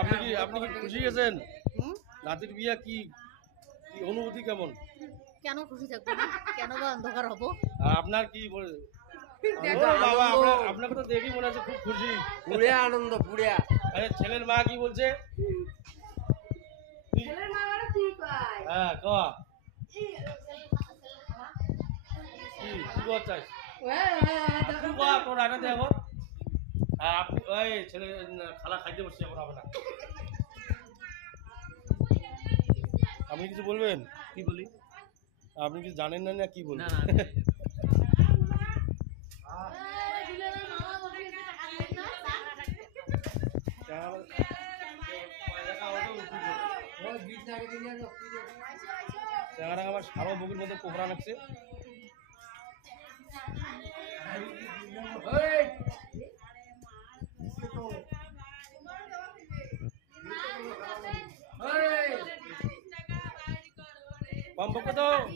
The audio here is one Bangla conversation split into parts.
আপনি কি খুশি আছেন? নাতির বিয়া কি অনুভূতি কেমন? কেন খুশি থাকবো না? কেন বা অন্ধকার হবো? আর আপনার কি বাবা আপনাকে তো দেখি মনে হচ্ছে খুব খুশি। পুরে আনন্দ পুরে। আরে ছেলের মা কি বলছে? ছেলের মা মানে ঠিক হয়। হ্যাঁ ক কি করছিস? তুই ক তোর আটা দেখো। আপনি ওই ছেলে খালা খাইতে বসছি এখন হবে না। আপনি কিছু বলবেন? কি বলি? আপনি কি জানেন না কি বলবেন? আমার সারা বুকের মধ্যে কোবরা লাগছে।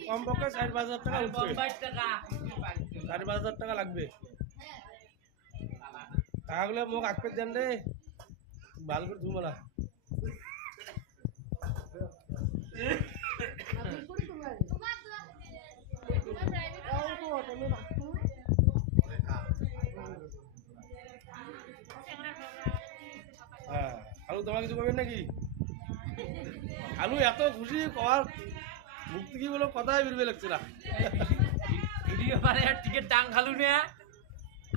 কমপক্ষে 4-5 হাজার টাকা উঠবে। 4-5 হাজার টাকা লাগবে। টাকাগুলো মোক আঁকপে দেন রে, ভালো করে ধুমলা। হ্যাঁ আলু তোমার কিছু করবেন নাকি? আলু এত খুশি কর মুখ থেকে বলো কথাই বেরবে লাগছে না। ভিডিও মানে টিকেট ডাং খালু না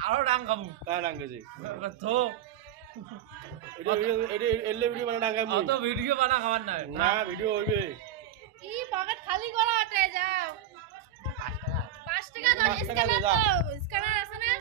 আরো ডাং খাবো। কার ডাং গেছে তো এলে ভিডিও বানা ডাং খাবো। অত ভিডিও বানা খাবার না। না ভিডিও হইবে। কি পকেট খালি করা হটে যাও। 5 টাকা দাও, স্ক্যানার আছে না?